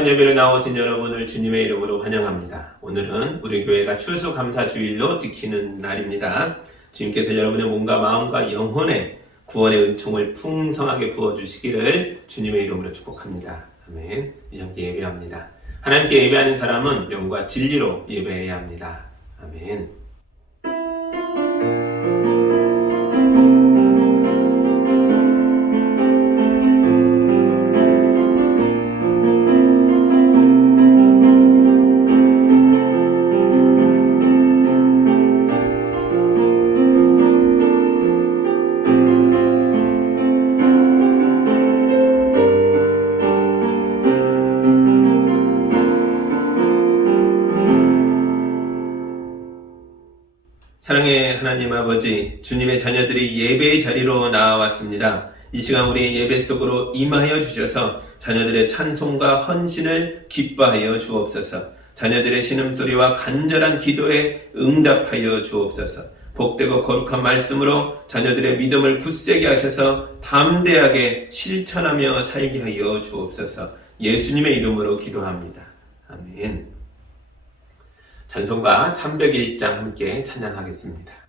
거룩한 예배를 나오신 여러분을 주님의 이름으로 환영합니다. 오늘은 우리 교회가 추수감사주일로 지키는 날입니다. 주님께서 여러분의 몸과 마음과 영혼에 구원의 은총을 풍성하게 부어주시기를 주님의 이름으로 축복합니다. 아멘. 함께 예배합니다. 하나님께 예배하는 사람은 영과 진리로 예배해야 합니다. 아멘. 사랑의 하나님 아버지, 주님의 자녀들이 예배의 자리로 나와왔습니다. 이 시간 우리의 예배 속으로 임하여 주셔서 자녀들의 찬송과 헌신을 기뻐하여 주옵소서. 자녀들의 신음소리와 간절한 기도에 응답하여 주옵소서. 복되고 거룩한 말씀으로 자녀들의 믿음을 굳세게 하셔서 담대하게 실천하며 살게 하여 주옵소서. 예수님의 이름으로 기도합니다. 아멘. 찬송가 301장 함께 찬양하겠습니다.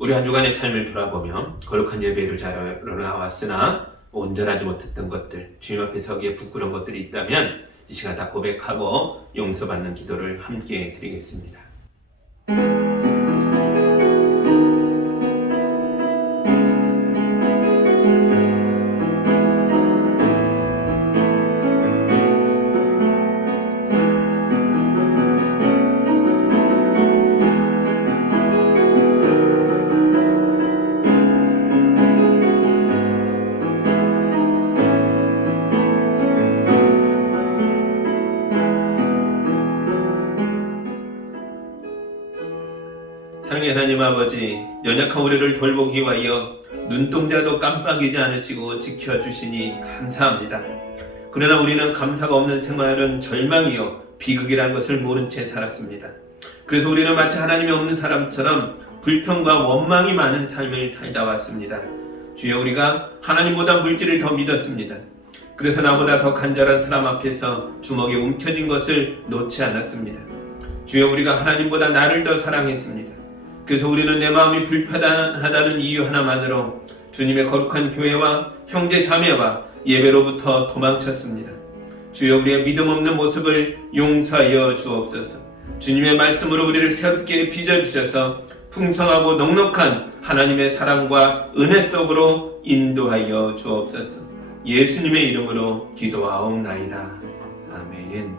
우리 한 주간의 삶을 돌아보며 거룩한 예배를 자러 나왔으나 온전하지 못했던 것들, 주님 앞에 서기에 부끄러운 것들이 있다면 이 시간 다 고백하고 용서받는 기도를 함께 드리겠습니다. 사랑의 하나님 아버지, 연약한 우리를 돌보기 위하여 눈동자도 깜빡이지 않으시고 지켜주시니 감사합니다. 그러나 우리는 감사가 없는 생활은 절망이요 비극이라는 것을 모른 채 살았습니다. 그래서 우리는 마치 하나님이 없는 사람처럼 불평과 원망이 많은 삶을 살다 왔습니다. 주여, 우리가 하나님보다 물질을 더 믿었습니다. 그래서 나보다 더 간절한 사람 앞에서 주먹에 움켜진 것을 놓지 않았습니다. 주여, 우리가 하나님보다 나를 더 사랑했습니다. 그래서 우리는 내 마음이 불편하다는 이유 하나만으로 주님의 거룩한 교회와 형제 자매와 예배로부터 도망쳤습니다. 주여, 우리의 믿음 없는 모습을 용서하여 주옵소서. 주님의 말씀으로 우리를 새롭게 빚어주셔서 풍성하고 넉넉한 하나님의 사랑과 은혜 속으로 인도하여 주옵소서. 예수님의 이름으로 기도하옵나이다. 아멘.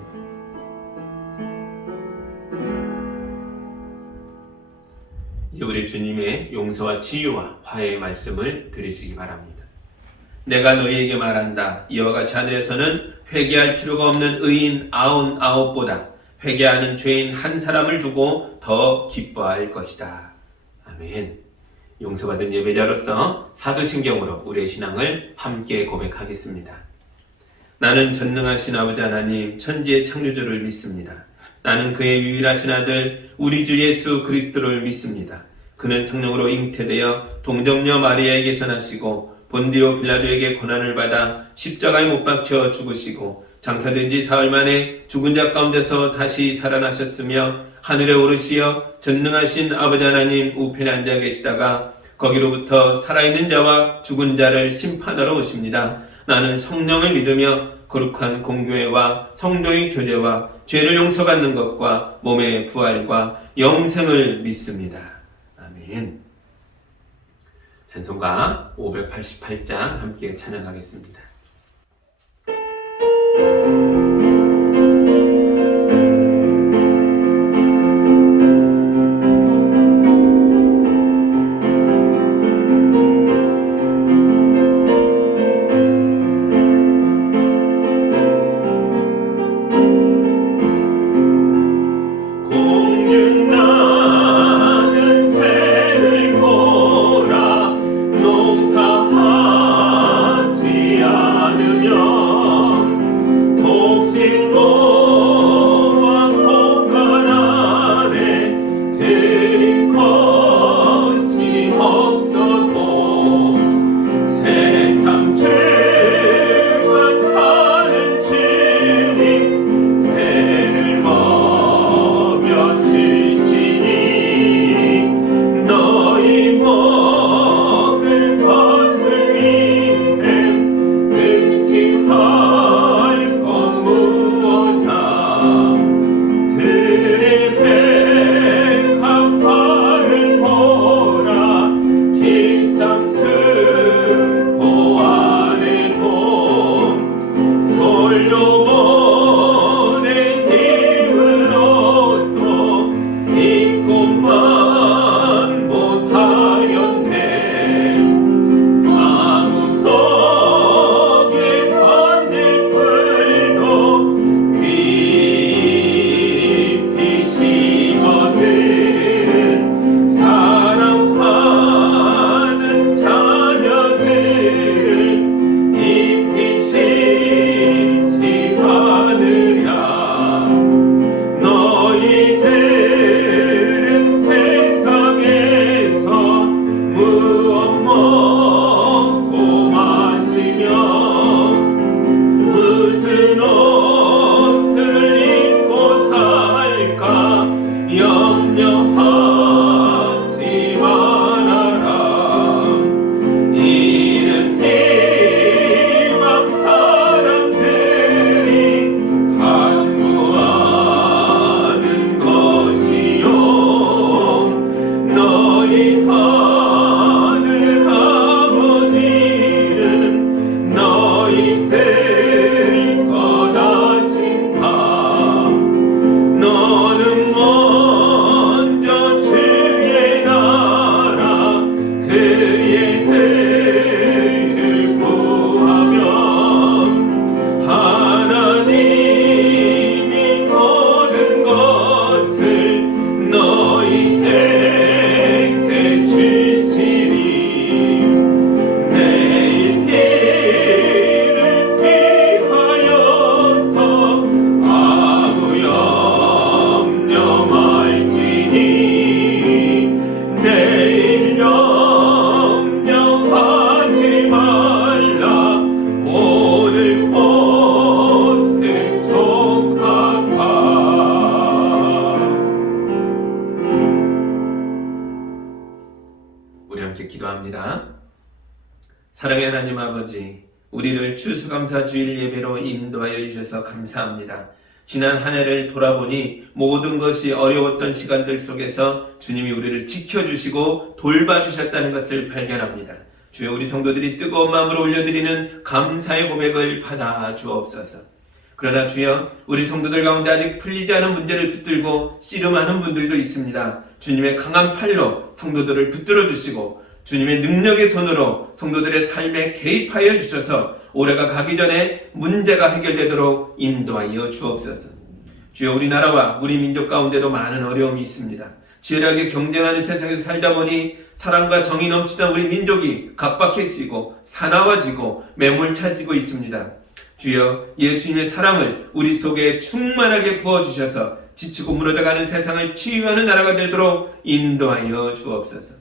우리 주님의 용서와 치유와 화해의 말씀을 들으시기 바랍니다. 내가 너희에게 말한다. 이와 같이 하늘에서는 회개할 필요가 없는 의인 99보다 회개하는 죄인 한 사람을 두고 더 기뻐할 것이다. 아멘. 용서받은 예배자로서 사도신경으로 우리의 신앙을 함께 고백하겠습니다. 나는 전능하신 아버지 하나님 천지의 창조주를 믿습니다. 나는 그의 유일하신 아들 우리 주 예수 그리스도를 믿습니다. 그는 성령으로 잉태되어 동정녀 마리아에게서 나시고 본디오 빌라도에게 고난을 받아 십자가에 못 박혀 죽으시고 장사된 지 사흘 만에 죽은 자 가운데서 다시 살아나셨으며 하늘에 오르시어 전능하신 아버지 하나님 우편에 앉아 계시다가 거기로부터 살아있는 자와 죽은 자를 심판하러 오십니다. 나는 성령을 믿으며 거룩한 공교회와 성도의 교제와 죄를 용서받는 것과 몸의 부활과 영생을 믿습니다. 아멘. 찬송가 588장 함께 찬양하겠습니다. 농사하지 않으면 기도합니다. 사랑의 하나님 아버지, 우리를 추수감사주일 예배로 인도하여 주셔서 감사합니다. 지난 한 해를 돌아보니 모든 것이 어려웠던 시간들 속에서 주님이 우리를 지켜주시고 돌봐주셨다는 것을 발견합니다. 주여, 우리 성도들이 뜨거운 마음으로 올려드리는 감사의 고백을 받아 주옵소서. 그러나 주여, 우리 성도들 가운데 아직 풀리지 않은 문제를 붙들고 씨름하는 분들도 있습니다. 주님의 강한 팔로 성도들을 붙들어 주시고 주님의 능력의 손으로 성도들의 삶에 개입하여 주셔서 올해가 가기 전에 문제가 해결되도록 인도하여 주옵소서. 주여, 우리나라와 우리 민족 가운데도 많은 어려움이 있습니다. 치열하게 경쟁하는 세상에서 살다 보니 사랑과 정이 넘치던 우리 민족이 각박해지고 사나워지고 매몰차지고 있습니다. 주여, 예수님의 사랑을 우리 속에 충만하게 부어주셔서 지치고 무너져가는 세상을 치유하는 나라가 되도록 인도하여 주옵소서.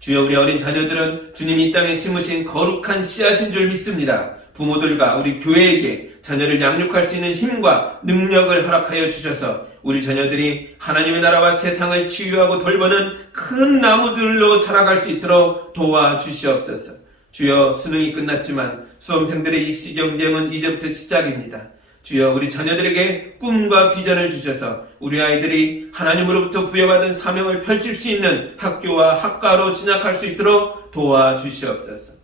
주여, 우리 어린 자녀들은 주님이 이 땅에 심으신 거룩한 씨앗인 줄 믿습니다. 부모들과 우리 교회에게 자녀를 양육할 수 있는 힘과 능력을 허락하여 주셔서 우리 자녀들이 하나님의 나라와 세상을 치유하고 돌보는 큰 나무들로 자라갈 수 있도록 도와주시옵소서. 주여, 수능이 끝났지만 수험생들의 입시 경쟁은 이제부터 시작입니다. 주여, 우리 자녀들에게 꿈과 비전을 주셔서 우리 아이들이 하나님으로부터 부여받은 사명을 펼칠 수 있는 학교와 학과로 진학할 수 있도록 도와주시옵소서.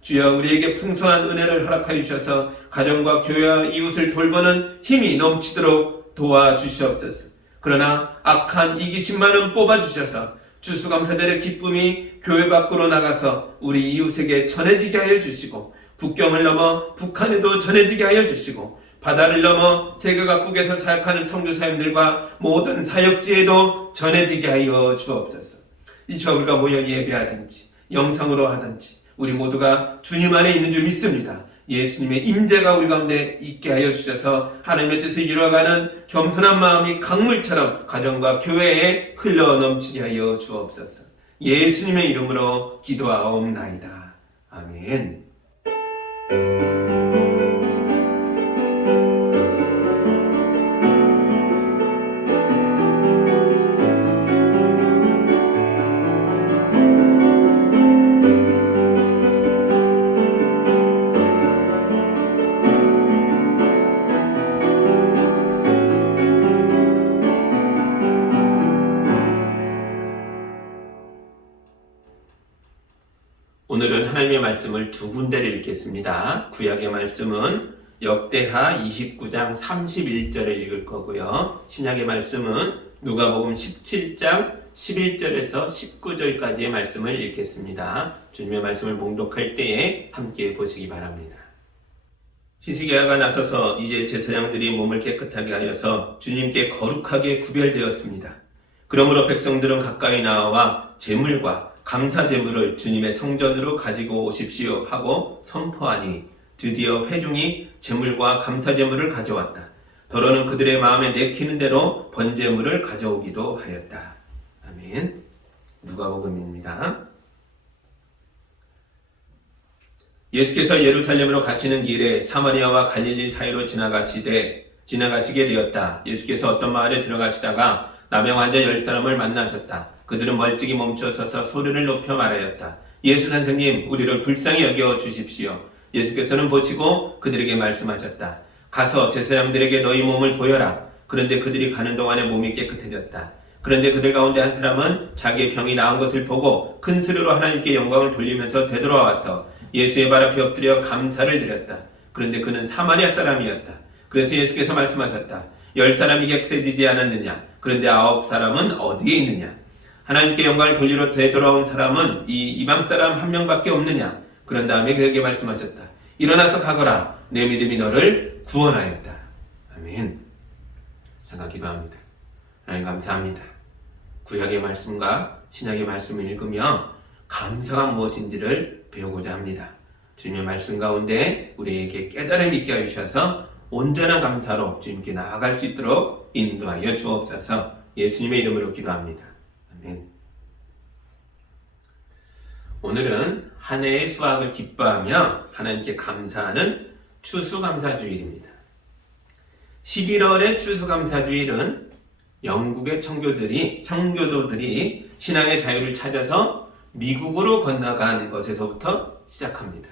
주여, 우리에게 풍성한 은혜를 허락하여 주셔서 가정과 교회와 이웃을 돌보는 힘이 넘치도록 도와주시옵소서. 그러나 악한 이기심만은 뽑아주셔서 추수감사절의 기쁨이 교회 밖으로 나가서 우리 이웃에게 전해지게 하여 주시고, 국경을 넘어 북한에도 전해지게 하여 주시고, 바다를 넘어 세계 각국에서 사역하는 선교사님들과 모든 사역지에도 전해지게 하여 주옵소서. 이 시간 우리가 모여 예배하든지 영상으로 하든지 우리 모두가 주님 안에 있는 줄 믿습니다. 예수님의 임재가 우리 가운데 있게 하여 주셔서 하나님의 뜻을 이루어가는 겸손한 마음이 강물처럼 가정과 교회에 흘러 넘치게 하여 주옵소서. 예수님의 이름으로 기도하옵나이다. 아멘. 오늘은 하나님의 말씀을 두 군데를 읽겠습니다. 구약의 말씀은 역대하 29장 31절을 읽을 거고요. 신약의 말씀은 누가복음 17장 11절에서 19절까지의 말씀을 읽겠습니다. 주님의 말씀을 봉독할 때에 함께 보시기 바랍니다. 히스기야가 나서서 이제 제사장들이 몸을 깨끗하게 하여서 주님께 거룩하게 구별되었습니다. 그러므로 백성들은 가까이 나와 제물과 감사 제물을 주님의 성전으로 가지고 오십시오 하고 선포하니 드디어 회중이 제물과 감사 제물을 가져왔다. 더러는 그들의 마음에 내키는 대로 번제물을 가져오기도 하였다. 아멘. 누가복음입니다. 예수께서 예루살렘으로 가시는 길에 사마리아와 갈릴리 사이로 지나가시게 되었다. 예수께서 어떤 마을에 들어가시다가 나병 환자 10사람을 만나셨다. 그들은 멀찍이 멈춰서서 소리를 높여 말하였다. 예수 선생님, 우리를 불쌍히 여겨 주십시오. 예수께서는 보시고 그들에게 말씀하셨다. 가서 제사장들에게 너희 몸을 보여라. 그런데 그들이 가는 동안에 몸이 깨끗해졌다. 그런데 그들 가운데 한 사람은 자기의 병이 나은 것을 보고 큰 소리로 하나님께 영광을 돌리면서 되돌아와서 예수의 발 앞에 엎드려 감사를 드렸다. 그런데 그는 사마리아 사람이었다. 그래서 예수께서 말씀하셨다. 10사람이 깨끗해지지 않았느냐? 그런데 9사람은 어디에 있느냐? 하나님께 영광을 돌리러 되돌아온 사람은 이 이방 사람 한 명밖에 없느냐? 그런 다음에 그에게 말씀하셨다. 일어나서 가거라. 내 믿음이 너를 구원하였다. 아멘. 잠깐 기도합니다. 하나님 감사합니다. 구약의 말씀과 신약의 말씀을 읽으며 감사가 무엇인지를 배우고자 합니다. 주님의 말씀 가운데 우리에게 깨달음이 있게 하셔서 온전한 감사로 주님께 나아갈 수 있도록 인도하여 주옵소서. 예수님의 이름으로 기도합니다. 아멘. 오늘은 한 해의 수확을 기뻐하며 하나님께 감사하는 추수감사주일입니다. 11월의 추수감사주일은 영국의 청교도들이 신앙의 자유를 찾아서 미국으로 건너간 것에서부터 시작합니다.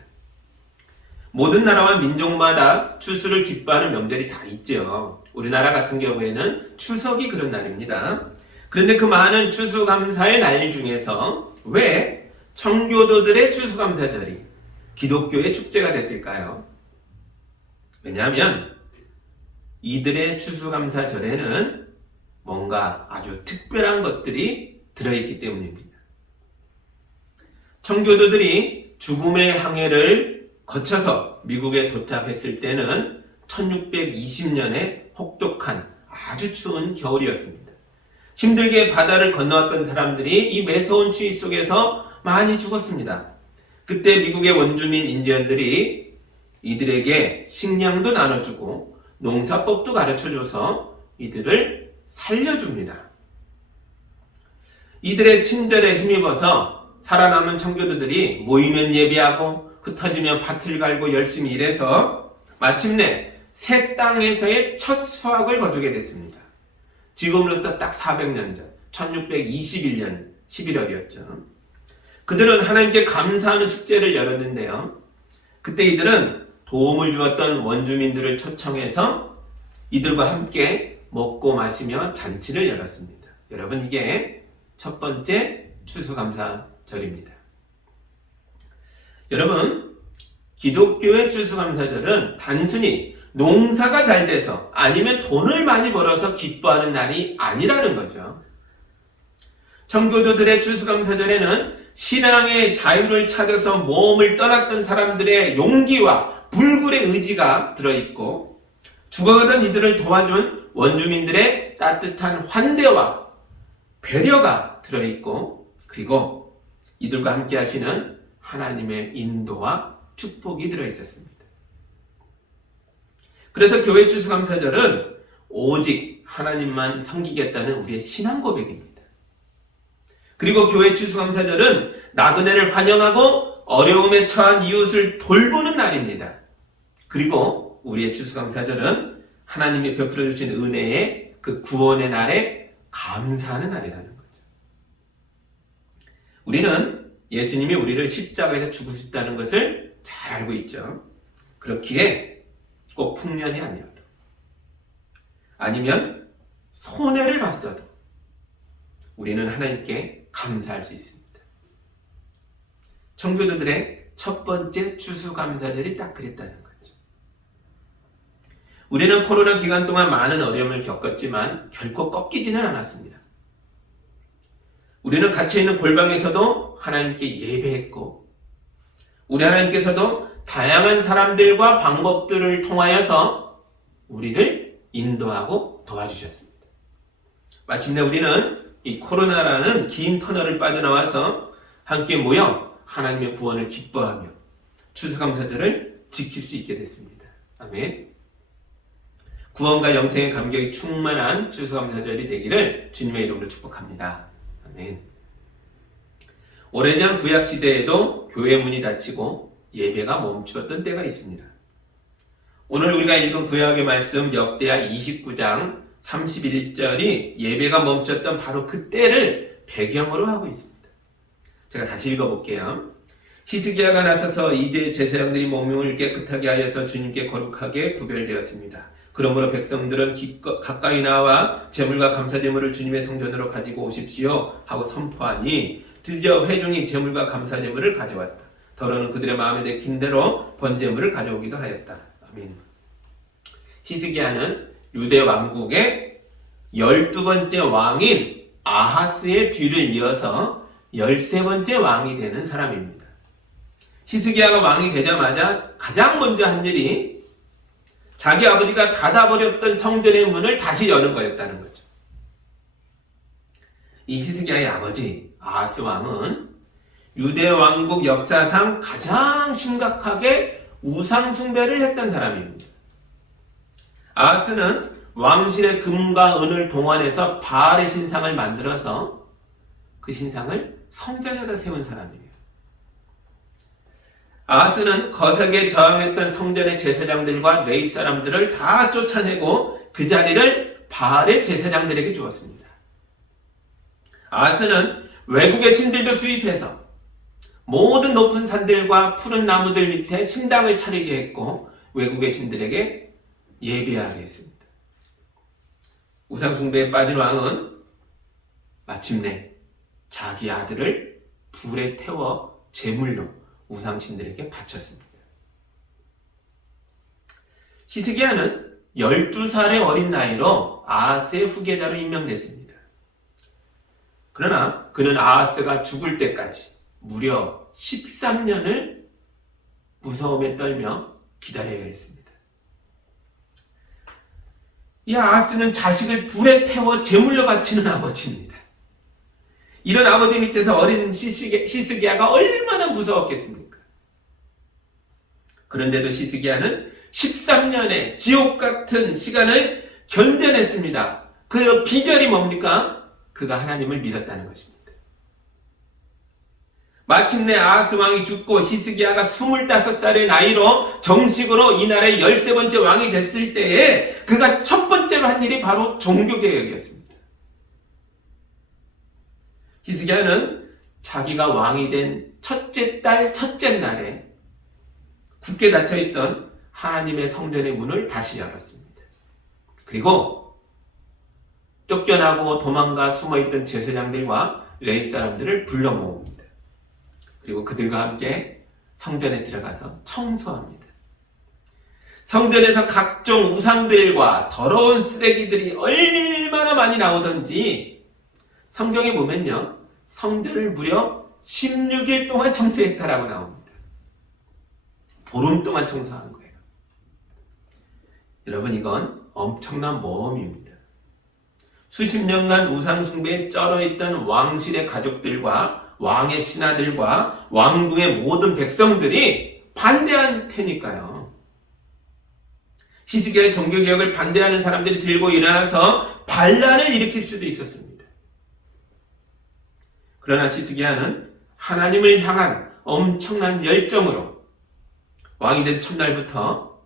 모든 나라와 민족마다 추수를 기뻐하는 명절이 다 있죠. 우리나라 같은 경우에는 추석이 그런 날입니다. 그런데 그 많은 추수감사의 날 중에서 왜 청교도들의 추수감사절이 기독교의 축제가 됐을까요? 왜냐하면 이들의 추수감사절에는 뭔가 아주 특별한 것들이 들어있기 때문입니다. 청교도들이 죽음의 항해를 거쳐서 미국에 도착했을 때는 1620년에 혹독한 아주 추운 겨울이었습니다. 힘들게 바다를 건너왔던 사람들이 이 매서운 추위 속에서 많이 죽었습니다. 그때 미국의 원주민 인디언들이 이들에게 식량도 나눠주고 농사법도 가르쳐줘서 이들을 살려줍니다. 이들의 친절에 힘입어서 살아남은 청교도들이 모이면 예배하고 흩어지면 밭을 갈고 열심히 일해서 마침내 새 땅에서의 첫 수확을 거두게 됐습니다. 지금으로부터 딱 400년 전 1621년 11월이었죠. 그들은 하나님께 감사하는 축제를 열었는데요. 그때 이들은 도움을 주었던 원주민들을 초청해서 이들과 함께 먹고 마시며 잔치를 열었습니다. 여러분, 이게 첫 번째 추수감사절입니다. 여러분, 기독교의 추수감사절은 단순히 농사가 잘 돼서 아니면 돈을 많이 벌어서 기뻐하는 날이 아니라는 거죠. 청교도들의 추수감사절에는 신앙의 자유를 찾아서 모험을 떠났던 사람들의 용기와 불굴의 의지가 들어있고, 죽어가던 이들을 도와준 원주민들의 따뜻한 환대와 배려가 들어있고, 그리고 이들과 함께 하시는 하나님의 인도와 축복이 들어있었습니다. 그래서 교회 추수감사절은 오직 하나님만 섬기겠다는 우리의 신앙 고백입니다. 그리고 교회 추수감사절은 나그네를 환영하고 어려움에 처한 이웃을 돌보는 날입니다. 그리고 우리의 추수감사절은 하나님이 베풀어 주신 은혜의 그 구원의 날에 감사하는 날이라는 거죠. 우리는 예수님이 우리를 십자가에서 죽으셨다는 것을 잘 알고 있죠. 그렇기에 꼭 풍년이 아니어도, 아니면 손해를 봤어도 우리는 하나님께 감사할 수 있습니다. 청교도들의 첫 번째 추수감사절이 딱 그랬다는 거죠. 우리는 코로나 기간 동안 많은 어려움을 겪었지만 결코 꺾이지는 않았습니다. 우리는 갇혀있는 골방에서도 하나님께 예배했고, 우리 하나님께서도 다양한 사람들과 방법들을 통하여서 우리를 인도하고 도와주셨습니다. 마침내 우리는 이 코로나라는 긴 터널을 빠져나와서 함께 모여 하나님의 구원을 기뻐하며 추수감사절을 지킬 수 있게 됐습니다. 아멘. 구원과 영생의 감격이 충만한 추수감사절이 되기를 주님의 이름으로 축복합니다. 아멘. 오래전 구약시대에도 교회 문이 닫히고 예배가 멈추었던 때가 있습니다. 오늘 우리가 읽은 구약의 말씀 역대하 29장 31절이 예배가 멈췄던 바로 그때를 배경으로 하고 있습니다. 제가 다시 읽어볼게요. 히스기야가 나서서 이제 제사장들이 몸을 깨끗하게 하여서 주님께 거룩하게 구별되었습니다. 그러므로 백성들은 가까이 나와 제물과 감사제물을 주님의 성전으로 가지고 오십시오 하고 선포하니 드디어 회중이 제물과 감사제물을 가져왔다. 더러는 그들의 마음에 내킨 대로 번제물을 가져오기도 하였다. 아멘. 히스기야는 유대 왕국의 12번째 왕인 아하스의 뒤를 이어서 13번째 왕이 되는 사람입니다. 히스기야가 왕이 되자마자 가장 먼저 한 일이 자기 아버지가 닫아버렸던 성전의 문을 다시 여는 거였다는 거죠. 이 히스기야의 아버지 아하스 왕은 유대 왕국 역사상 가장 심각하게 우상 숭배를 했던 사람입니다. 아하스는 왕실의 금과 은을 동원해서 바알의 신상을 만들어서 그 신상을 성전에다 세운 사람이에요. 아하스는 거세게 저항했던 성전의 제사장들과 레위 사람들을 다 쫓아내고 그 자리를 바알의 제사장들에게 주었습니다. 아하스는 외국의 신들도 수입해서 모든 높은 산들과 푸른 나무들 밑에 신당을 차리게 했고 외국의 신들에게 예배하게 했습니다. 우상숭배에 빠진 왕은 마침내 자기 아들을 불에 태워 제물로 우상신들에게 바쳤습니다. 히스기야는 12살의 어린 나이로 아하스의 후계자로 임명됐습니다. 그러나 그는 아하스가 죽을 때까지 무려 13년을 무서움에 떨며 기다려야 했습니다. 이 아하스는 자식을 불에 태워 제물로 바치는 아버지입니다. 이런 아버지 밑에서 어린 히스기야가 얼마나 무서웠겠습니까? 그런데도 히스기야는 13년의 지옥 같은 시간을 견뎌냈습니다. 그 비결이 뭡니까? 그가 하나님을 믿었다는 것입니다. 마침내 아하스 왕이 죽고 히스기야가 25살의 나이로 정식으로 이 나라의 13번째 왕이 됐을 때에 그가 첫 번째로 한 일이 바로 종교개혁이었습니다. 히스기야는 자기가 왕이 된 첫째 달 첫째 날에 굳게 닫혀있던 하나님의 성전의 문을 다시 열었습니다. 그리고 쫓겨나고 도망가 숨어있던 제사장들과 레위 사람들을 불러 모읍니다. 그리고 그들과 함께 성전에 들어가서 청소합니다. 성전에서 각종 우상들과 더러운 쓰레기들이 얼마나 많이 나오던지 성경에 보면요, 성전을 무려 16일 동안 청소했다라고 나옵니다. 보름 동안 청소한 거예요. 여러분, 이건 엄청난 모험입니다. 수십 년간 우상숭배에 쩔어있던 왕실의 가족들과 왕의 신하들과 왕궁의 모든 백성들이 반대한 테니까요. 히스기야의 종교개혁을 반대하는 사람들이 들고 일어나서 반란을 일으킬 수도 있었습니다. 그러나 히스기야는 하나님을 향한 엄청난 열정으로 왕이 된 첫날부터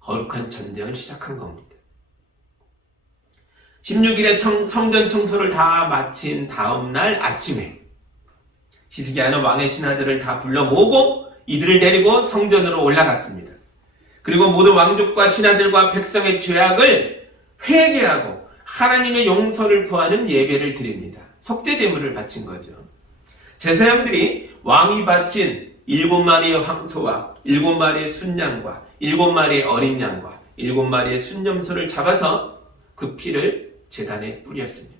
거룩한 전쟁을 시작한 겁니다. 16일에 성전 청소를 다 마친 다음 날 아침에 히스기야는 왕의 신하들을 다 불러 모으고 이들을 데리고 성전으로 올라갔습니다. 그리고 모든 왕족과 신하들과 백성의 죄악을 회개하고 하나님의 용서를 구하는 예배를 드립니다. 속죄 제물을 바친 거죠. 제사장들이 왕이 바친 7마리의 황소와 7마리의 순양과 7마리의 어린 양과 7마리의 순염소를 잡아서 그 피를 제단에 뿌렸습니다.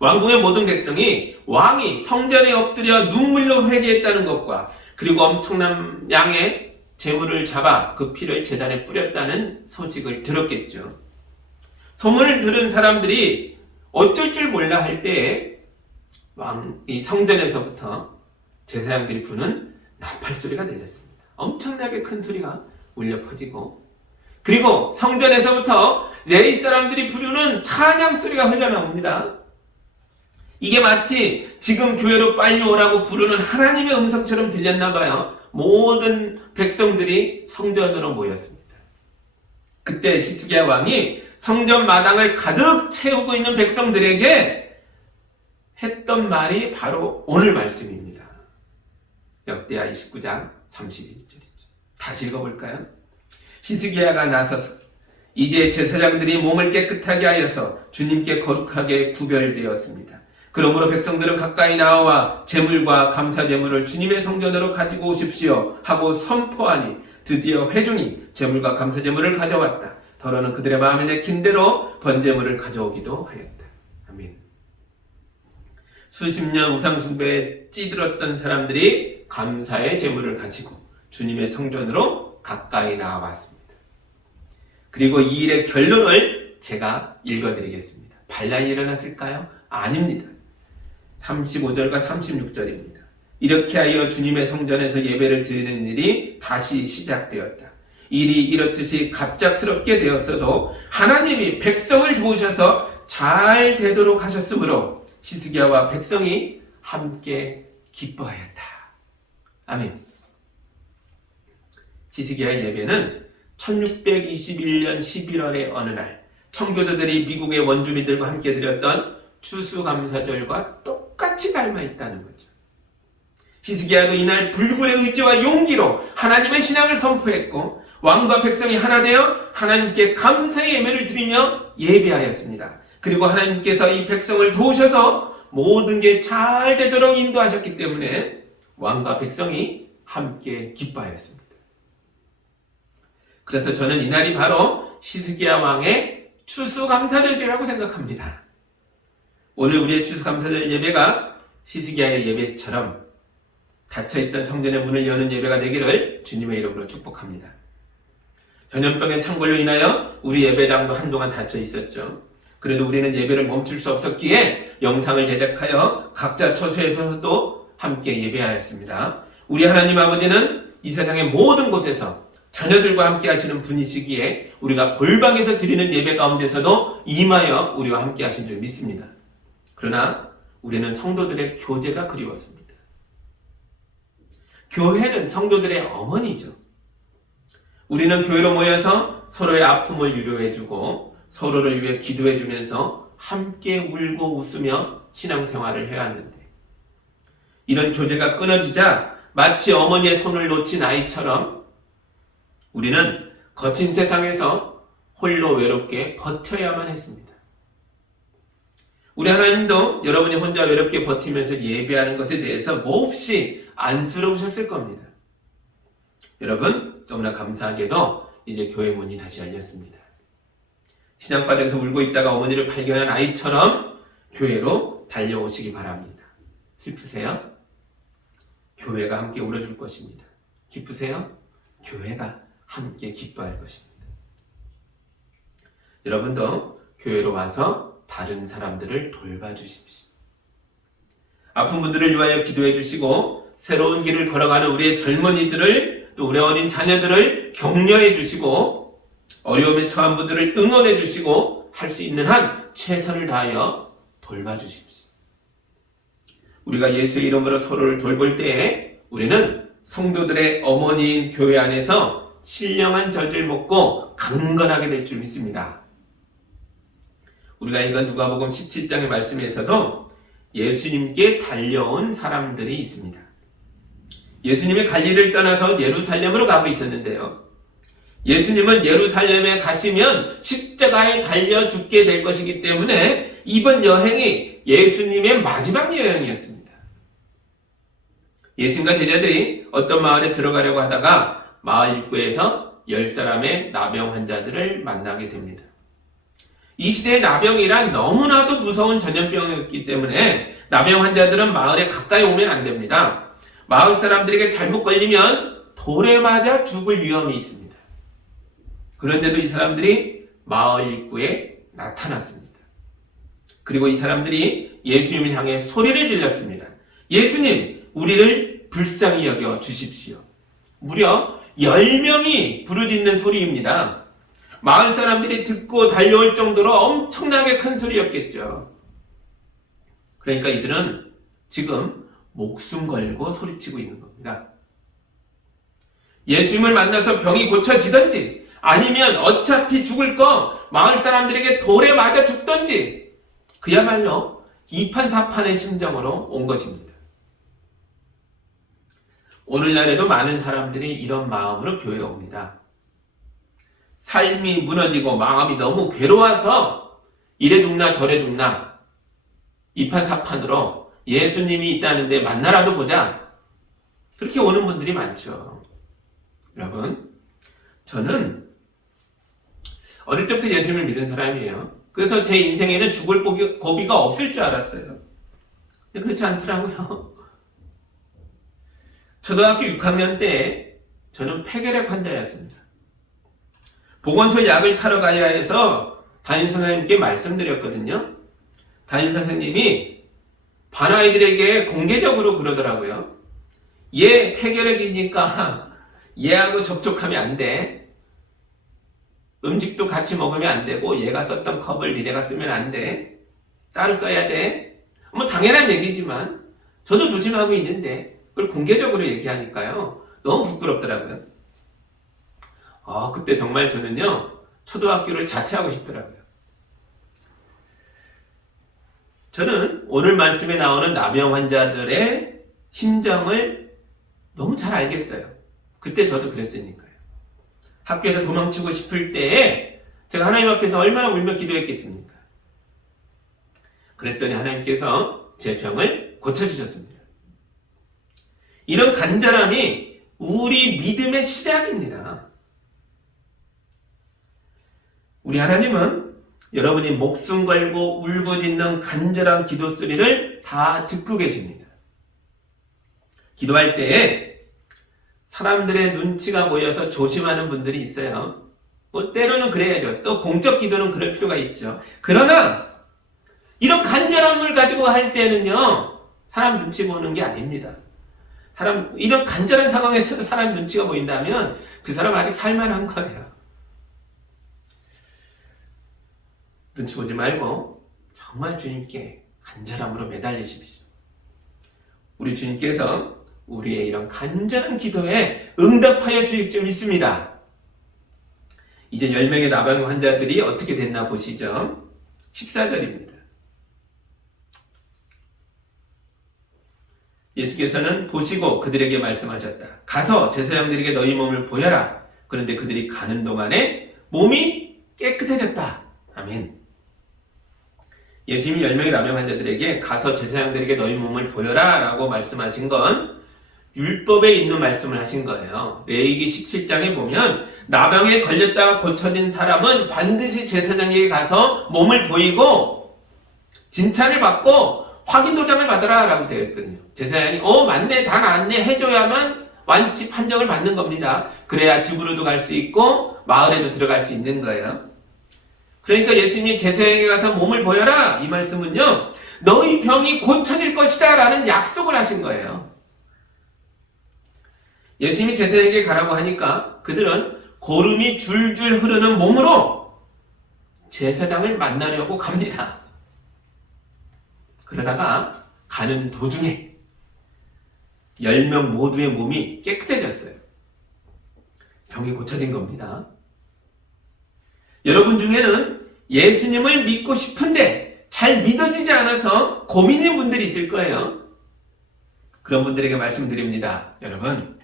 왕궁의 모든 백성이 왕이 성전에 엎드려 눈물로 회개했다는 것과 그리고 엄청난 양의 제물을 잡아 그 피를 제단에 뿌렸다는 소식을 들었겠죠. 소문을 들은 사람들이 어쩔 줄 몰라 할 때에 이 성전에서부터 제사장들이 부는 나팔 소리가 들렸습니다. 엄청나게 큰 소리가 울려 퍼지고 그리고 성전에서부터 레위 사람들이 부르는 찬양 소리가 흘러나옵니다. 이게 마치 지금 교회로 빨리 오라고 부르는 하나님의 음성처럼 들렸나 봐요. 모든 백성들이 성전으로 모였습니다. 그때 히스기야 왕이 성전 마당을 가득 채우고 있는 백성들에게 했던 말이 바로 오늘 말씀입니다. 역대하 29장 31절이죠. 다시 읽어볼까요? 히스기야가 나서서 이제 제사장들이 몸을 깨끗하게 하여서 주님께 거룩하게 구별되었습니다. 그러므로 백성들은 가까이 나와 제물과 감사 제물을 주님의 성전으로 가지고 오십시오 하고 선포하니 드디어 회중이 제물과 감사 제물을 가져왔다. 더러는 그들의 마음에 내킨 대로 번제물을 가져오기도 하였다. 아멘. 수십 년 우상숭배에 찌들었던 사람들이 감사의 제물을 가지고 주님의 성전으로 가까이 나와봤습니다. 그리고 이 일의 결론을 제가 읽어드리겠습니다. 반란이 일어났을까요? 아닙니다. 35절과 36절입니다. 이렇게 하여 주님의 성전에서 예배를 드리는 일이 다시 시작되었다. 일이 이렇듯이 갑작스럽게 되었어도 하나님이 백성을 도우셔서 잘 되도록 하셨으므로 히스기야와 백성이 함께 기뻐하였다. 아멘. 히스기야의 예배는 1621년 11월의 어느 날 청교도들이 미국의 원주민들과 함께 드렸던 추수감사절과 똑같이 닮아 있다는 거죠. 히스기야도 이날 불굴의 의지와 용기로 하나님의 신앙을 선포했고 왕과 백성이 하나 되어 하나님께 감사의 예배를 드리며 예배하였습니다. 그리고 하나님께서 이 백성을 도우셔서 모든 게 잘 되도록 인도하셨기 때문에 왕과 백성이 함께 기뻐하였습니다. 그래서 저는 이날이 바로 히스기야 왕의 추수감사절이라고 생각합니다. 오늘 우리의 추수감사절 예배가 히스기야의 예배처럼 닫혀있던 성전의 문을 여는 예배가 되기를 주님의 이름으로 축복합니다. 전염병의 창궐로 인하여 우리 예배당도 한동안 닫혀 있었죠. 그래도 우리는 예배를 멈출 수 없었기에 영상을 제작하여 각자 처소에서도 함께 예배하였습니다. 우리 하나님 아버지는 이 세상의 모든 곳에서 자녀들과 함께 하시는 분이시기에 우리가 골방에서 드리는 예배 가운데서도 임하여 우리와 함께 하신 줄 믿습니다. 그러나 우리는 성도들의 교제가 그리웠습니다. 교회는 성도들의 어머니죠. 우리는 교회로 모여서 서로의 아픔을 위로해주고 서로를 위해 기도해주면서 함께 울고 웃으며 신앙생활을 해왔는데 이런 교제가 끊어지자 마치 어머니의 손을 놓친 아이처럼 우리는 거친 세상에서 홀로 외롭게 버텨야만 했습니다. 우리 하나님도 여러분이 혼자 외롭게 버티면서 예배하는 것에 대해서 몹시 안쓰러우셨을 겁니다. 여러분, 너무나 감사하게도 이제 교회 문이 다시 열렸습니다. 신앙바닥에서 울고 있다가 어머니를 발견한 아이처럼 교회로 달려오시기 바랍니다. 슬프세요? 교회가 함께 울어줄 것입니다. 기쁘세요? 교회가 함께 기뻐할 것입니다. 여러분도 교회로 와서 다른 사람들을 돌봐주십시오. 아픈 분들을 위하여 기도해 주시고 새로운 길을 걸어가는 우리의 젊은이들을 또 우리 어린 자녀들을 격려해 주시고 어려움에 처한 분들을 응원해 주시고 할 수 있는 한 최선을 다하여 돌봐주십시오. 우리가 예수의 이름으로 서로를 돌볼 때에 우리는 성도들의 어머니인 교회 안에서 신령한 젖을 먹고 강건하게 될 줄 믿습니다. 우리가 읽은 누가복음 17장의 말씀에서도 예수님께 달려온 사람들이 있습니다. 예수님이 갈릴리를 떠나서 예루살렘으로 가고 있었는데요. 예수님은 예루살렘에 가시면 십자가에 달려 죽게 될 것이기 때문에 이번 여행이 예수님의 마지막 여행이었습니다. 예수님과 제자들이 어떤 마을에 들어가려고 하다가 마을 입구에서 10사람의 나병 환자들을 만나게 됩니다. 이 시대의 나병이란 너무나도 무서운 전염병이었기 때문에 나병 환자들은 마을에 가까이 오면 안 됩니다. 마을 사람들에게 잘못 걸리면 돌에 맞아 죽을 위험이 있습니다. 그런데도 이 사람들이 마을 입구에 나타났습니다. 그리고 이 사람들이 예수님을 향해 소리를 질렀습니다. 예수님, 우리를 불쌍히 여겨 주십시오. 무려 10명이 부르짖는 소리입니다. 마을 사람들이 듣고 달려올 정도로 엄청나게 큰 소리였겠죠. 그러니까 이들은 지금 목숨 걸고 소리치고 있는 겁니다. 예수님을 만나서 병이 고쳐지든지 아니면 어차피 죽을 거 마을 사람들에게 돌에 맞아 죽든지 그야말로 이판사판의 심정으로 온 것입니다. 오늘날에도 많은 사람들이 이런 마음으로 교회에 옵니다. 삶이 무너지고 마음이 너무 괴로워서 이래 죽나 저래 죽나 이판사판으로 예수님이 있다는데 만나라도 보자 그렇게 오는 분들이 많죠. 여러분, 저는 어릴 때부터 예수님을 믿은 사람이에요. 그래서 제 인생에는 죽을 고비가 없을 줄 알았어요. 근데 그렇지 않더라고요. 초등학교 6학년 때 저는 폐결핵 환자였습니다. 보건소에 약을 타러 가야 해서 담임선생님께 말씀드렸거든요. 담임선생님이 반 아이들에게 공개적으로 그러더라고요. 얘 폐결핵이니까 얘하고 접촉하면 안 돼. 음식도 같이 먹으면 안 되고 얘가 썼던 컵을 니네가 쓰면 안 돼. 따로 써야 돼. 뭐 당연한 얘기지만 저도 조심하고 있는데 그걸 공개적으로 얘기하니까요. 너무 부끄럽더라고요. 그때 정말 저는요. 초등학교를 자퇴하고 싶더라고요. 저는 오늘 말씀에 나오는 나병 환자들의 심정을 너무 잘 알겠어요. 그때 저도 그랬으니까요. 학교에서 도망치고 싶을 때에 제가 하나님 앞에서 얼마나 울며 기도했겠습니까? 그랬더니 하나님께서 제 병을 고쳐주셨습니다. 이런 간절함이 우리 믿음의 시작입니다. 우리 하나님은 여러분이 목숨 걸고 울부짖는 간절한 기도 소리를 다 듣고 계십니다. 기도할 때에 사람들의 눈치가 모여서 조심하는 분들이 있어요. 뭐 때로는 그래야죠. 또 공적 기도는 그럴 필요가 있죠. 그러나 이런 간절함을 가지고 할 때는요, 사람 눈치 보는 게 아닙니다. 이런 간절한 상황에서도 사람 눈치가 보인다면 그 사람 아직 살만한 거예요. 눈치 보지 말고 정말 주님께 간절함으로 매달리십시오. 우리 주님께서 우리의 이런 간절한 기도에 응답하여 주실 줄 믿습니다. 이제 10명의 나병 환자들이 어떻게 됐나 보시죠. 14절입니다. 예수께서는 보시고 그들에게 말씀하셨다. 가서 제사장들에게 너희 몸을 보여라. 그런데 그들이 가는 동안에 몸이 깨끗해졌다. 아멘. 예수님이 10명의 나병 환자들에게 가서 제사장들에게 너희 몸을 보여라 라고 말씀하신 건 율법에 있는 말씀을 하신 거예요. 레위기 17장에 보면 나병에 걸렸다가 고쳐진 사람은 반드시 제사장에게 가서 몸을 보이고 진찰을 받고 확인 도장을 받으라 라고 되어 있거든요. 제사장이 맞네, 다 나았네 해줘야만 완치 판정을 받는 겁니다. 그래야 집으로도 갈 수 있고 마을에도 들어갈 수 있는 거예요. 그러니까 예수님이 제사장에게 가서 몸을 보여라 이 말씀은요, 너희 병이 고쳐질 것이다 라는 약속을 하신 거예요. 예수님이 제사장에게 가라고 하니까 그들은 고름이 줄줄 흐르는 몸으로 제사장을 만나려고 갑니다. 그러다가 가는 도중에 10명 모두의 몸이 깨끗해졌어요. 병이 고쳐진 겁니다. 여러분 중에는 예수님을 믿고 싶은데 잘 믿어지지 않아서 고민인 분들이 있을 거예요. 그런 분들에게 말씀드립니다. 여러분,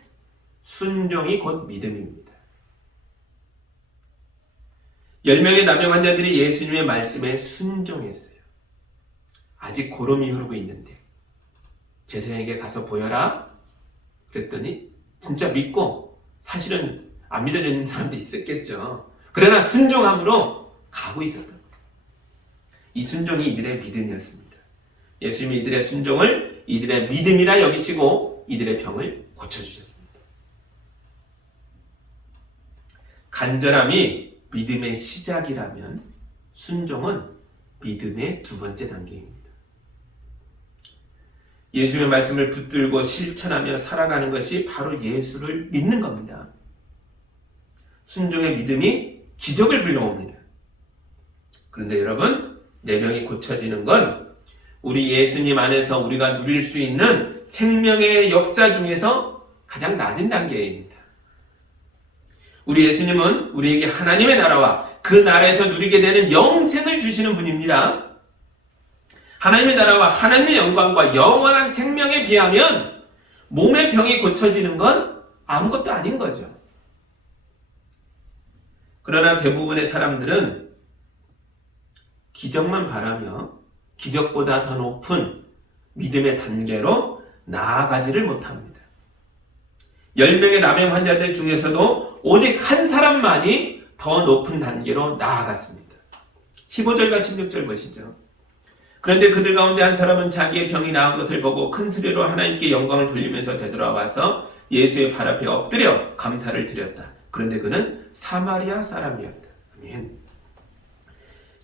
순종이 곧 믿음입니다. 10명의 나병 환자들이 예수님의 말씀에 순종했어요. 아직 고름이 흐르고 있는데 제사장에게 가서 보여라 그랬더니 진짜 믿고, 사실은 안 믿어지는 사람도 있었겠죠. 그러나 순종함으로 가고 있었던 거예요. 이 순종이 이들의 믿음이었습니다. 예수님이 이들의 순종을 이들의 믿음이라 여기시고 이들의 병을 고쳐주셨습니다. 간절함이 믿음의 시작이라면 순종은 믿음의 두 번째 단계입니다. 예수님의 말씀을 붙들고 실천하며 살아가는 것이 바로 예수를 믿는 겁니다. 순종의 믿음이 기적을 불러옵니다. 그런데 여러분, 내 병이 고쳐지는 건 우리 예수님 안에서 우리가 누릴 수 있는 생명의 역사 중에서 가장 낮은 단계입니다. 우리 예수님은 우리에게 하나님의 나라와 그 나라에서 누리게 되는 영생을 주시는 분입니다. 하나님의 나라와 하나님의 영광과 영원한 생명에 비하면 몸의 병이 고쳐지는 건 아무것도 아닌 거죠. 그러나 대부분의 사람들은 기적만 바라며 기적보다 더 높은 믿음의 단계로 나아가지를 못합니다. 10명의 나병 환자들 중에서도 오직 한 사람만이 더 높은 단계로 나아갔습니다. 15절과 16절 보시죠. 그런데 그들 가운데 한 사람은 자기의 병이 나은 것을 보고 큰 소리로 하나님께 영광을 돌리면서 되돌아와서 예수의 발 앞에 엎드려 감사를 드렸다. 그런데 그는 사마리아 사람이었다. 아멘.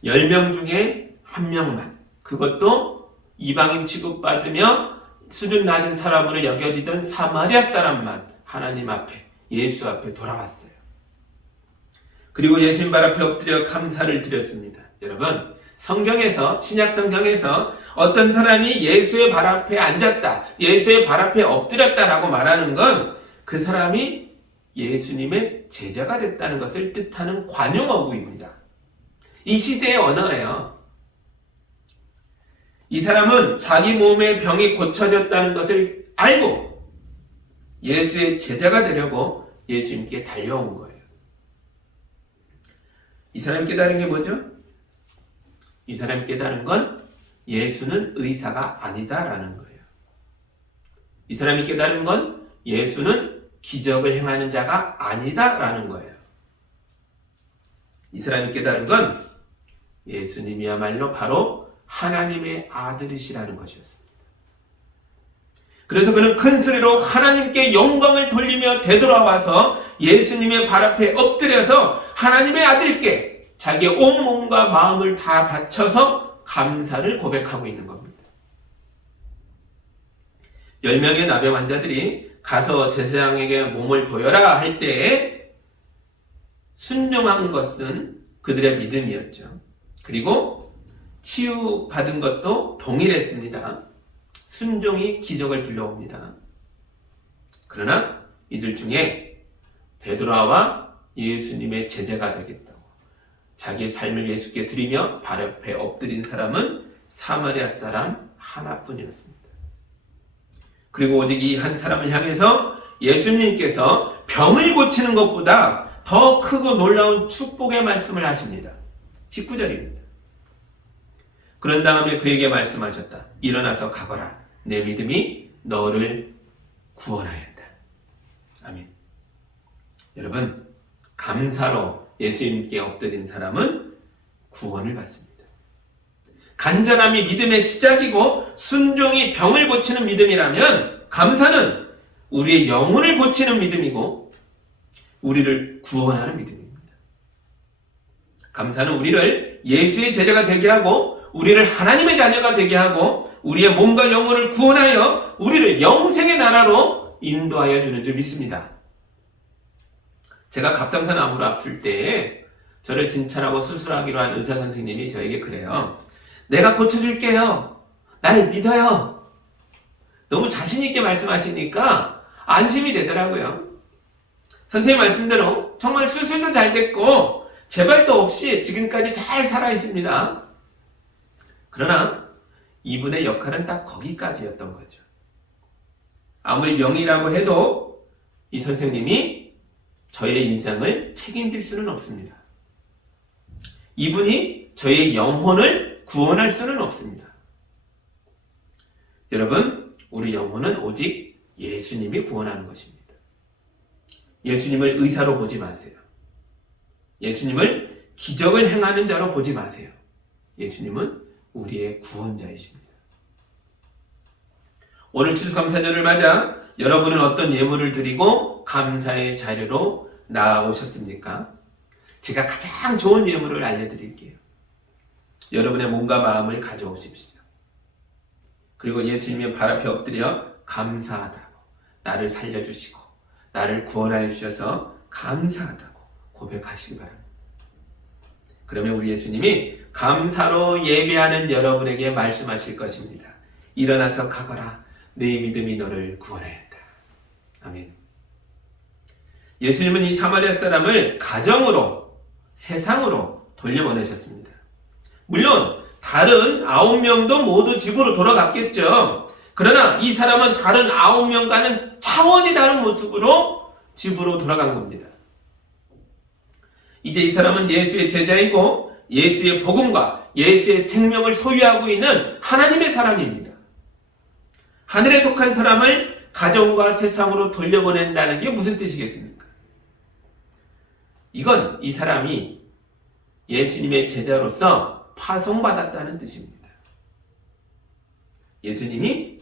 10명 중에 한 명만, 그것도 이방인 취급받으며 수준 낮은 사람으로 여겨지던 사마리아 사람만 하나님 앞에, 예수 앞에 돌아왔어요. 그리고 예수님 발 앞에 엎드려 감사를 드렸습니다. 여러분, 성경에서, 신약 성경에서 어떤 사람이 예수의 발 앞에 앉았다, 예수의 발 앞에 엎드렸다라고 말하는 건 그 사람이 예수님의 제자가 됐다는 것을 뜻하는 관용어구입니다. 이 시대의 언어예요. 이 사람은 자기 몸의 병이 고쳐졌다는 것을 알고 예수의 제자가 되려고 예수님께 달려온 거예요. 이 사람이 깨달은 게 뭐죠? 이 사람이 깨달은 건 예수는 의사가 아니다라는 거예요. 이 사람이 깨달은 건 예수는 기적을 행하는 자가 아니다라는 거예요. 이 사람이 깨달은 건 예수님이야말로 바로 하나님의 아들이시라는 것이었습니다. 그래서 그는 큰 소리로 하나님께 영광을 돌리며 되돌아와서 예수님의 발 앞에 엎드려서 하나님의 아들께 자기의 온 몸과 마음을 다 바쳐서 감사를 고백하고 있는 겁니다. 10명의 나병 환자들이 가서 제사장에게 몸을 보여라 할 때에 순종한 것은 그들의 믿음이었죠. 그리고 치유받은 것도 동일했습니다. 순종이 기적을 불러옵니다. 그러나 이들 중에 되돌아와 예수님의 제자가 되겠다고 자기의 삶을 예수께 드리며 발 앞에 엎드린 사람은 사마리아 사람 하나뿐이었습니다. 그리고 오직 이 한 사람을 향해서 예수님께서 병을 고치는 것보다 더 크고 놀라운 축복의 말씀을 하십니다. 19절입니다. 그런 다음에 그에게 말씀하셨다. 일어나서 가거라. 내 믿음이 너를 구원하였다. 아멘. 여러분, 감사로 예수님께 엎드린 사람은 구원을 받습니다. 간절함이 믿음의 시작이고 순종이 병을 고치는 믿음이라면 감사는 우리의 영혼을 고치는 믿음이고 우리를 구원하는 믿음입니다. 감사는 우리를 예수의 제자가 되게 하고 우리를 하나님의 자녀가 되게 하고 우리의 몸과 영혼을 구원하여 우리를 영생의 나라로 인도하여 주는 줄 믿습니다. 제가 갑상선 암으로 아플 때에 저를 진찰하고 수술하기로 한 의사 선생님이 저에게 그래요. 내가 고쳐줄게요. 날 믿어요. 너무 자신 있게 말씀하시니까 안심이 되더라고요. 선생님 말씀대로 정말 수술도 잘 됐고 재발도 없이 지금까지 잘 살아 있습니다. 그러나 이분의 역할은 딱 거기까지였던 거죠. 아무리 명의라고 해도 이 선생님이 저의 인생을 책임질 수는 없습니다. 이분이 저의 영혼을 구원할 수는 없습니다. 여러분, 우리 영혼은 오직 예수님이 구원하는 것입니다. 예수님을 의사로 보지 마세요. 예수님을 기적을 행하는 자로 보지 마세요. 예수님은 우리의 구원자이십니다. 오늘 추수감사절을 맞아 여러분은 어떤 예물을 드리고 감사의 자료로 나아오셨습니까? 제가 가장 좋은 예물을 알려드릴게요. 여러분의 몸과 마음을 가져오십시오. 그리고 예수님의 발 앞에 엎드려 감사하다고, 나를 살려주시고 나를 구원하여 주셔서 감사하다고 고백하시기 바랍니다. 그러면 우리 예수님이 감사로 예배하는 여러분에게 말씀하실 것입니다. 일어나서 가거라. 내 믿음이 너를 구원하였다. 아멘. 예수님은 이 사마리아 사람을 가정으로, 세상으로 돌려보내셨습니다. 물론 다른 9명도 모두 집으로 돌아갔겠죠. 그러나 이 사람은 다른 9명과는 차원이 다른 모습으로 집으로 돌아간 겁니다. 이제 이 사람은 예수의 제자이고 예수의 복음과 예수의 생명을 소유하고 있는 하나님의 사람입니다. 하늘에 속한 사람을 가정과 세상으로 돌려보낸다는 게 무슨 뜻이겠습니까? 이건 이 사람이 예수님의 제자로서 파송받았다는 뜻입니다. 예수님이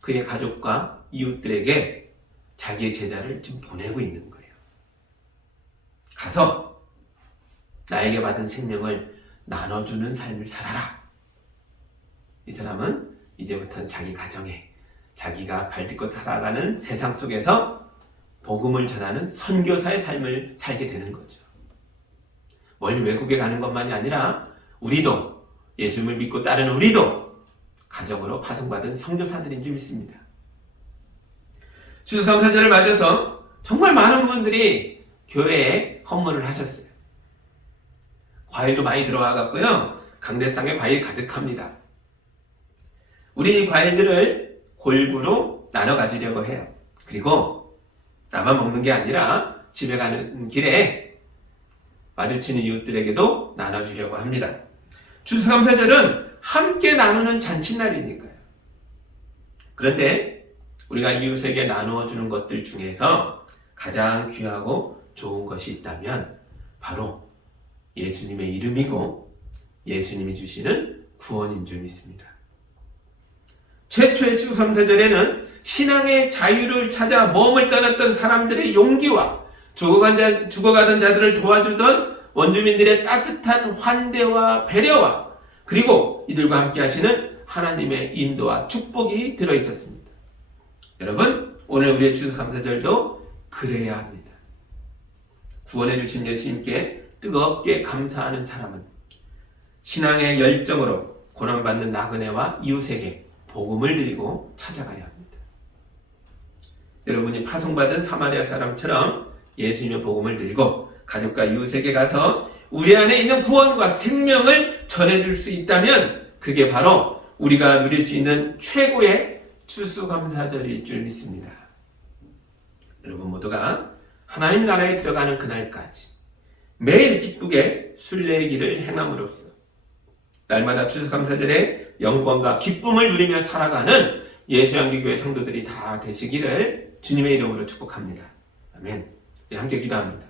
그의 가족과 이웃들에게 자기의 제자를 지금 보내고 있는 거예요. 가서 나에게 받은 생명을 나눠주는 삶을 살아라. 이 사람은 이제부터는 자기 가정에 자기가 발딛고 살아가는 세상 속에서 복음을 전하는 선교사의 삶을 살게 되는 거죠. 멀리 외국에 가는 것만이 아니라 우리도 예수님을 믿고 따르는 우리도 가정으로 파송받은 선교사들인 줄 믿습니다. 추수감사절을 맞아서 정말 많은 분들이 교회에 헌물을 하셨어요. 과일도 많이 들어와 갖고요. 강대상에 과일 가득합니다. 우리 이 과일들을 골고루 나눠 가지려고 해요. 그리고 나만 먹는 게 아니라 집에 가는 길에 마주치는 이웃들에게도 나눠주려고 합니다. 추수감사절은 함께 나누는 잔칫날이니까요. 그런데 우리가 이웃에게 나누어주는 것들 중에서 가장 귀하고 좋은 것이 있다면 바로 예수님의 이름이고 예수님이 주시는 구원인 줄 믿습니다. 최초의 추수감사절에는 신앙의 자유를 찾아 몸을 떠났던 사람들의 용기와 죽어가던 자들을 도와주던 원주민들의 따뜻한 환대와 배려와 그리고 이들과 함께 하시는 하나님의 인도와 축복이 들어있었습니다. 여러분, 오늘 우리의 추수감사절도 그래야 합니다. 구원해 주신 예수님께 뜨겁게 감사하는 사람은 신앙의 열정으로 고난받는 나그네와 이웃에게 복음을 드리고 찾아가야 합니다. 여러분이 파송받은 사마리아 사람처럼 예수님의 복음을 들고 가족과 이웃에게 가서 우리 안에 있는 구원과 생명을 전해줄 수 있다면 그게 바로 우리가 누릴 수 있는 최고의 추수감사절일 줄 믿습니다. 여러분 모두가 하나님 나라에 들어가는 그날까지 매일 기쁘게 순례의 길을 행함으로써 날마다 추수감사절에 영광과 기쁨을 누리며 살아가는 예수양교교회 성도들이 다 되시기를 주님의 이름으로 축복합니다. 아멘. 함께 기도합니다.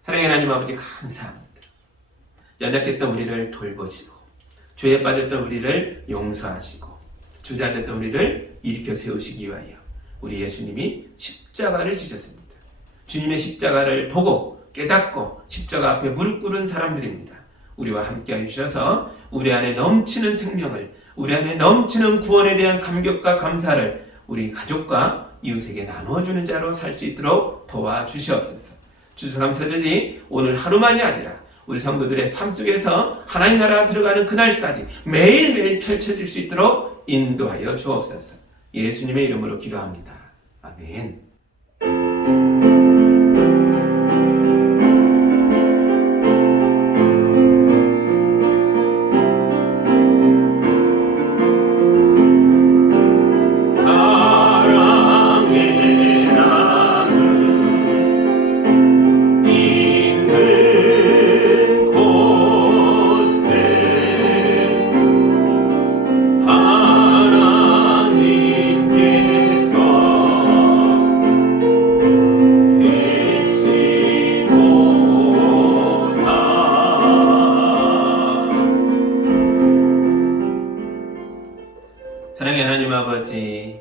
사랑의 하나님 아버지 감사합니다. 연약했던 우리를 돌보시고 죄에 빠졌던 우리를 용서하시고 주저앉았던 우리를 일으켜 세우시기 위하여 우리 예수님이 십자가를 지셨습니다. 주님의 십자가를 보고 깨닫고 십자가 앞에 무릎 꿇은 사람들입니다. 우리와 함께 해주셔서 우리 안에 넘치는 생명을, 우리 안에 넘치는 구원에 대한 감격과 감사를 우리 가족과 이웃에게 나누어주는 자로 살 수 있도록 도와주시옵소서. 추수감사절이 오늘 하루만이 아니라 우리 성도들의 삶 속에서 하나님 나라가 들어가는 그날까지 매일매일 펼쳐질 수 있도록 인도하여 주옵소서. 예수님의 이름으로 기도합니다. 아멘. 사랑의 하나님 아버지,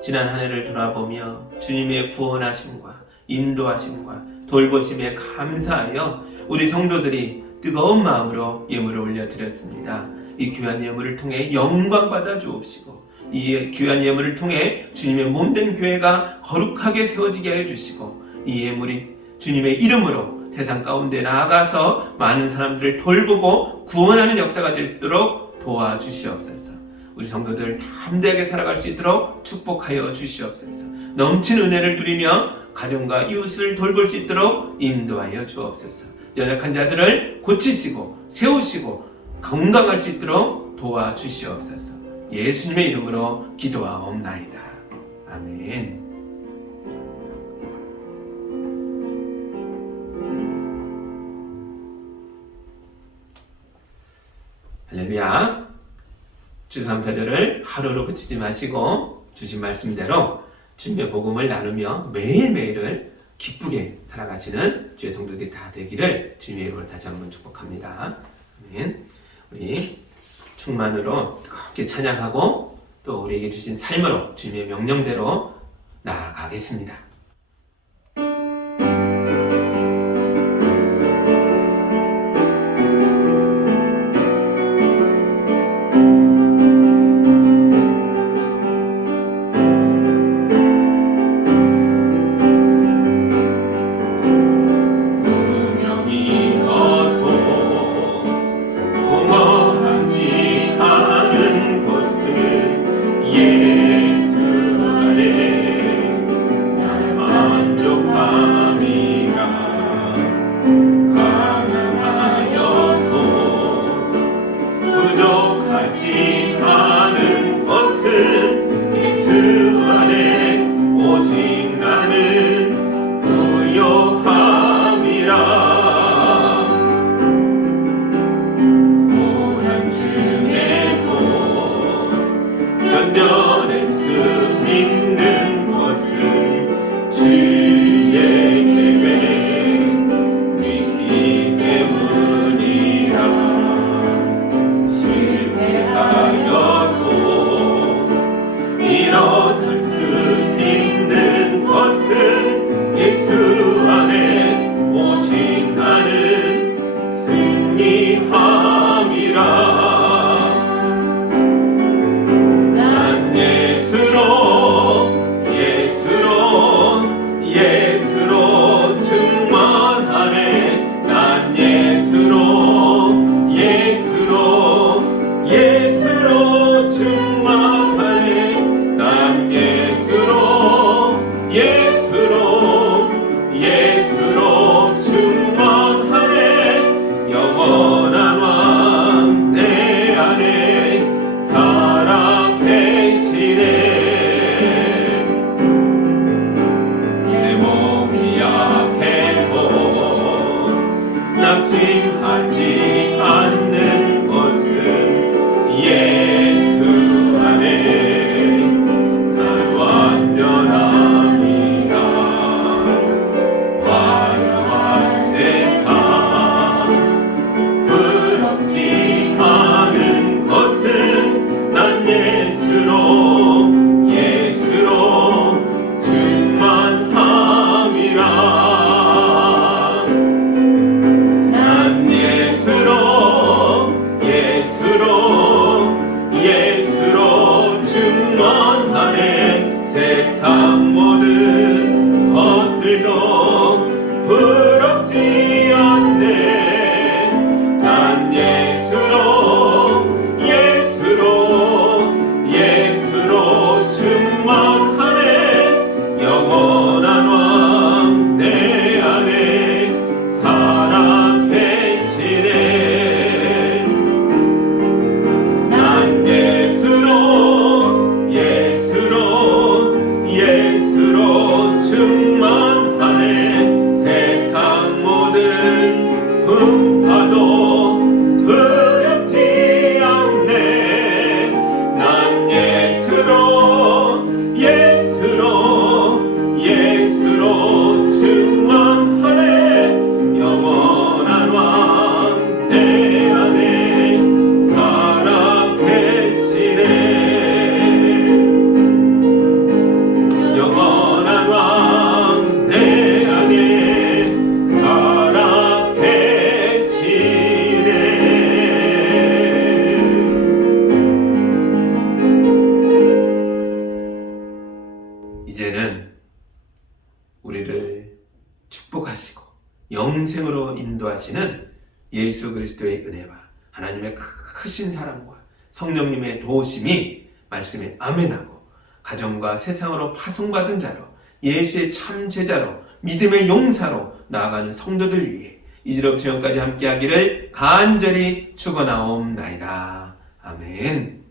지난 한 해를 돌아보며 주님의 구원하심과 인도하심과 돌보심에 감사하여 우리 성도들이 뜨거운 마음으로 예물을 올려드렸습니다. 이 귀한 예물을 통해 영광 받아 주옵시고 이 귀한 예물을 통해 주님의 몸된 교회가 거룩하게 세워지게 하여 주시고 이 예물이 주님의 이름으로 세상 가운데 나아가서 많은 사람들을 돌보고 구원하는 역사가 되도록 도와주시옵소서. 우리 성도들 담대하게 살아갈 수 있도록 축복하여 주시옵소서. 넘치는 은혜를 누리며 가정과 이웃을 돌볼 수 있도록 인도하여 주옵소서. 연약한 자들을 고치시고 세우시고 건강할 수 있도록 도와주시옵소서. 예수님의 이름으로 기도하옵나이다. 아멘. 할렐루야. 추수감사절을 하루로 그치지 마시고 주신 말씀대로 주님의 복음을 나누며 매일매일을 기쁘게 살아가시는 주의 성도들이 다 되기를 주님의 이름으로 다시 한번 축복합니다. 아멘. 우리 충만으로 뜨겁게 찬양하고 또 우리에게 주신 삶으로 주님의 명령대로 나아가겠습니다. 예수 아래 있는 것은 주의 계획 믿기 때문이라. 실패하여도 일어설 수 있는 것은 예수 안에 오직 나는 승리함이라. 난 예수로 충만하네. 난 예수로 충만하네. 난 예수로 충만하네. 영원한 왕 내 안에 살아계시네. 내 몸이 약해도 낙심하지 않는 것은 예수 안에 난 완전함이라. 화려한 세상 부럽지 않은 것은 난 예수로 충만함이라. 난 예수로 충만하네. 세상 모든 것들도 부럽지 않네. 난 예수로 충만하네. 영원한 왕 내 안에 살아계시네. 난 예수로 충만하네. 세상 모든 풍파도 두렵지 않네. 난 예수로 충만하네. 영원한 왕 내 안에 살아계시네. 영원한 왕 내 안에 살아계시네. 이제는 우리를 축복하시고 영생으로 인도하시는 예수 그리스도의 은혜와 하나님의 크신 사랑과 성령님의 도우심이 말씀에 아멘하고 가정과 세상으로 파송받은 자로 예수의 참 제자로 믿음의 용사로 나아가는 성도들 위해 이제로부터 영까지 함께하기를 간절히 축원하옵나이다. 아멘.